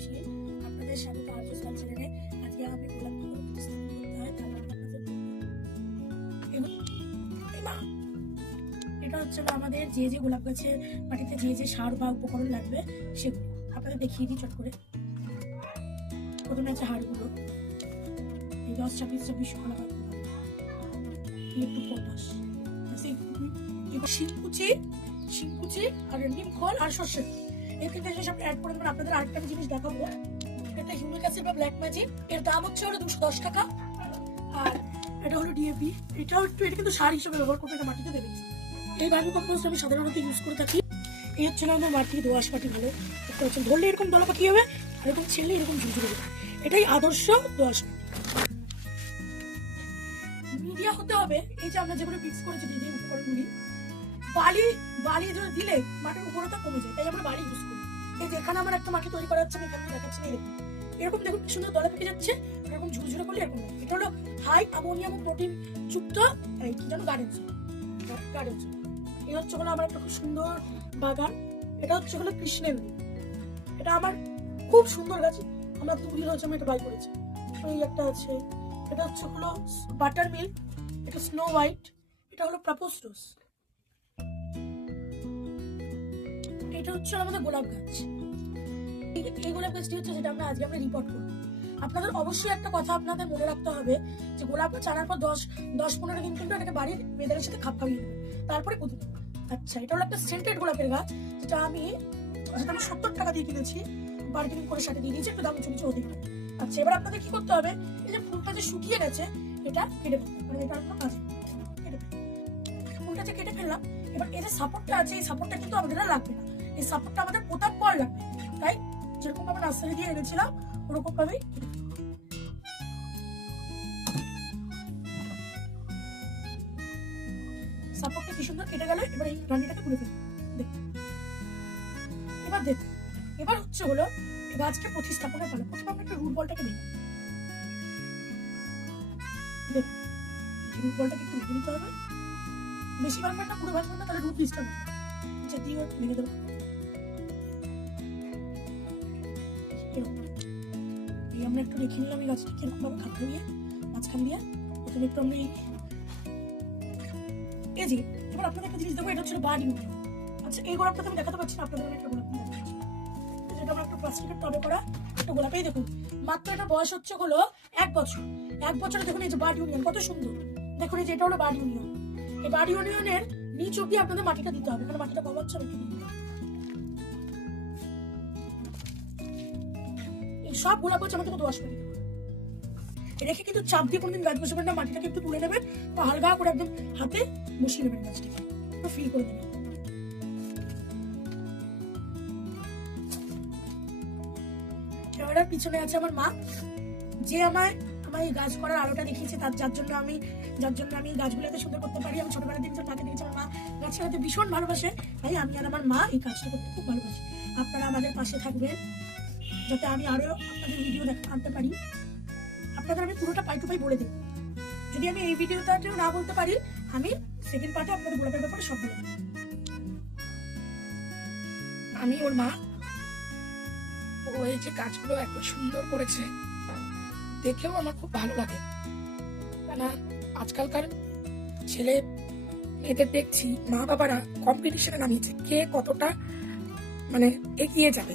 সুশীল, আপনাদের স্বাগত আর্যসাল চ্যানেলে। আজকে আমি গোলাপ কিভাবে প্রতিস্থাপন করতে হয় তার ব্যাপারে আপনাদের এটা হচ্ছে আমাদের যে যে গোলাপ গাছের মাটিতে যে যে সার বা উপকরণ লাগবে সেগুলো আপনাদের দেখিয়ে দিই চট করে। প্রথমে আছে হাড়গুলো, এই 10-26 কলা পাতা, একটু পটাশ, শিংকুচি আর নিম খোল আর সর্ষের তেল। এই তিনটা জিনিস আপনি অ্যাড করে দেবেন। আপনাদের আরেকটা জিনিস দেখাবো, এটা হিউমিক অ্যাসিড বা ব্ল্যাক ম্যাজিক, এর দাম হচ্ছে 210 টাকা। আর এটা হলো ডিএপি, এটাও একটু, এটা কিন্তু সার হিসেবে ব্যবহার করতে, এটা মাটিতে দেবেন। এই ভার্মি কম্পোস্ট আমি সাধারণত ইউজ করে থাকি। এই হচ্ছে আমাদের মাটি দোআঁশ মাটি, ভালো দেখতে পাচ্ছেন, ধরলে এরকম দলা পাকি হবে, এরকম ছেলে এরকম ঝুরঝুরে হবে, এটাই আদর্শ দোআঁশ মাটি। মিডিয়া হতে হবে, এই যে আমরা যেগুলো মিক্স করেছি যে উপকরণগুলি, বালি দিলে মাটির উর্বরতা কমে যায়, তাই আমরা বালি ইউজ করি। এই যে এখানে আমার একটা মাটি তৈরি করা হচ্ছে, আমি এখানে দেখাচ্ছি, এরকম দেখুন কি সুন্দর দলা পেকে যাচ্ছে, এরকম ঝুরঝুরে করলে এরকম। এটা হলো হাই অ্যামোনিয়াম প্রোটিন যুক্ত কি জানো গার্ডেন সয়েল। এই হচ্ছে হলো আমার একটা খুব সুন্দর বাগান। এটা হচ্ছে হলো কৃষ্ণের, এটা আমার খুব সুন্দর গাছ, আমার দুগুলি রয়েছে, আমি এটা বাই করেছি। এই একটা আছে, এটা হচ্ছে হলো বাটার মিল্ক, এটা স্নো হোয়াইট, এটা হলো প্রপোজ রোজ। এটা হচ্ছে আমাদের গোলাপ গাছ। এই গোলাপ গাছটি হচ্ছে যেটা আজকে আমরা রিপোর্ট করব। আপনাদের অবশ্যই একটা কথা আপনাদের মনে রাখতে হবে যে গোলাপ গাছ আনার পর 10-15 দিন কিন্তু এটাকে বাড়ির ওয়েদারের সাথে খাপ খাইয়ে দেবেন, তারপরে পুঁতে দেবেন। আচ্ছা, এটা হলো একটা সেন্টেড গোলাপের গাছ, যেটা আমি 70 টাকা দিয়ে কিনেছি, বার্গেনিং করে সাথে দিয়ে দিয়েছি, একটু দাম চলেছে অধিক। আচ্ছা, এবার আপনাদের কি করতে হবে, এই যে ফুলটা যে শুকিয়ে গেছে এটা কেটে ফেলতে হবে, এটা আপনার কাজ কেটে ফুলটা যে কেটে ফেললাম। এবার এই যে সাপোর্টটা আছে, এই সাপোর্টটা কিন্তু আমাদের লাগবে না, এই সাপোর্টটা আমাদের পোতার পর লাগবে। তাই যেরকম আমরা নার্সারি দিয়ে এনেছিলাম ওরকম ভাবেই সাপোর্টটা কি সুন্দর কেটে গেল। এবার এই ডান্ডিটাকে তুলে ফেলবো। এবার হচ্ছে হলো গাছকে প্রতিস্থাপনের পালা। প্রথমে আমরা একটা রুট বলটাকে দেখব, রুট বলটাকে একটু ভেঙে নিতে হবে, বেশি ভাঙবেন না, পুরো ভাঙবেন না, তাহলে রুট ডিস্টার্ব হবে। আচ্ছা, দিয়ে ভেঙে দেবো। এই আমরা একটু রেখে নিলাম এই গাছটা কিরকম ভাবে খাপ দিয়ে মাঝখান দিয়ে। প্রথমে একটু আমরা এই যে, এবার আপনাদের একটা জিনিস দেবো, এটা হচ্ছে বাড ইউনিয়ন। আচ্ছা, এই গোলাপটা আমি দেখাতে পারছি না, আপনাদের আমি একটা গোলাপ দেখাচ্ছি, যেটা আমরা একটু প্লাস্টিকের টবে করা একটা গোলাপেই দেখুন, মাত্র এটা বয়স হচ্ছে হলো 1 বছর। 1 বছরে দেখুন এই যে বাড ইউনিয়ন কত সুন্দর। দেখুন এই যে এটা হলো বাড ইউনিয়ন। এই বাড ইউনিয়নের নিচ অব্দি আপনাদের মাটিটা দিতে হবে, কারণ মাটিটা কমাচ্ছে না। এই সব গোলাপ গাছ আমাদের দোআঁশ মাটি রেখে কিন্তু চাপ দিয়ে কোনোদিন গাছ বসাবেন না, মাটিটাকে একটু তুলে নেবেন বা হালকা করে একদম হাতে বসিয়ে নেবেন গাছটাকে, ফিল করে দেবেন। ক্যামেরার পিছনে আছে আমার মা, যে আমার এই গাছ করার আলোটা দেখিয়েছে, যার জন্য আমি গাছগুলো এত সুন্দর করতে পারি। আমি ছোটবেলার দিন তাকে দেখেছি, আমার মা গাছ লাগাতে ভীষণ ভালোবাসে, তাই আমি আর আমার মা এই কাজটা করতে খুব ভালোবাসি। আপনারা আমাদের পাশে থাকবেন যাতে আমি আরো আপনাদের ভিডিও আনতে পারি। আপনাদের আমি পুরোটা পাই টু পাই বলে দেবো। যদি আমি এই ভিডিওটাতেও না বলতে পারি, আমি সেকেন্ড পার্টে আপনাদের গোলাপের ব্যাপারে সব বলে দেবো। আমি ওর মা, ও এই যে গাছগুলো এত সুন্দর করেছে, দেখেও আমার খুব ভালো লাগে। কেন আজকালকার ছেলে মেয়েদের দেখছি মা বাবারা কম্পিটিশনে নামিয়েছে, কে কতটা মানে এগিয়ে যাবে।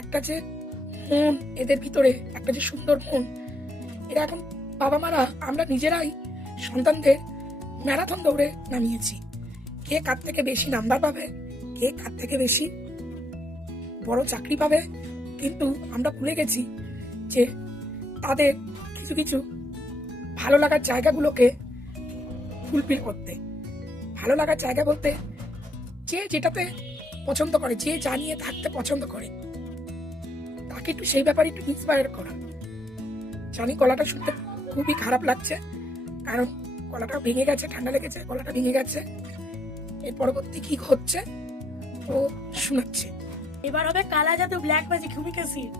একটা যে মন এদের ভিতরে, একটা যে সুন্দর মন, এরা এখন বাবা মারা আমরা নিজেরাই সন্তানদের ম্যারাথন দৌড়ে নামিয়েছি, কে কার থেকে বেশি নাম্বার পাবে, কে কার থেকে বেশি বড় চাকরি পাবে। কিন্তু আমরা ভুলে গেছি যে তাদের কিছু কিছু ভালো লাগার জায়গাগুলোকে ফুলফিল করতে। ভালো লাগার জায়গা বলতে যে যেটাতে পছন্দ করে, যে জানিয়ে থাকতে পছন্দ করে, তাকে একটু সেই ব্যাপারে একটু ইন্সপায়ার করা। জানি গলাটা শুনতে খুবই খারাপ লাগছে, কারণ গলাটা ভেঙে গেছে, ঠান্ডা লেগেছে, গলাটা ভেঙে গেছে। এর পরবর্তী কি হচ্ছে ও শোনাচ্ছে। এবার হবে কালা জাদু ব্ল্যাক ম্যাজিক হিউমিক অ্যাসিড।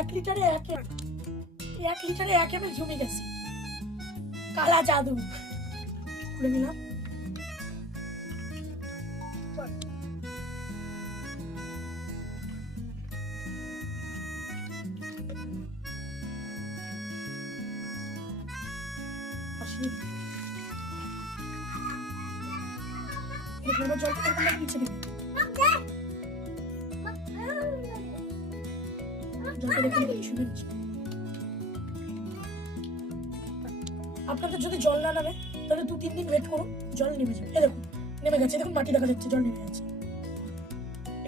1 লিটারে 1 ml হিউমিক অ্যাসিড, কালা জাদু। খুলে নিলাম। ছেড়ে দিই। দেখুন এবার জলটা এরকম ভাবে নিচে দেবে। জলটা দেখুন এবার শুনে নিচ্ছে। আপনাদের যদি জল না নামে তাহলে 2-3 দিন ওয়েট করুন, জল নেমে যাবে। এই দেখুন নেমে গেছে, দেখুন মাটি দেখা যাচ্ছে, জল নেমে গেছে।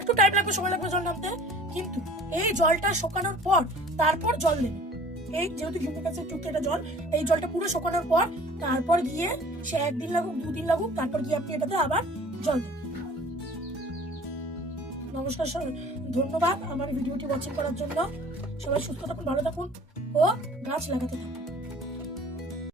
একটু টাইম লাগবে, সময় লাগবে জল নামতে, কিন্তু এই জলটা শুকানোর পর তারপর জল নেবে। এই যেহেতু হিউমিক অ্যাসিড যুক্ত এটা জল, এই জলটা পুরো শুকানোর পর তারপর গিয়ে সে 1 দিন লাগুক 2 দিন লাগুক, তারপর গিয়ে আপনি এটাতে আবার জল দেবেন। নমস্কার, ধন্যবাদ আমার ভিডিওটি ওয়াচিং করার জন্য। সবাই সুস্থ থাকুন, ভালো থাকুন ও গাছ লাগাতে থাকুন।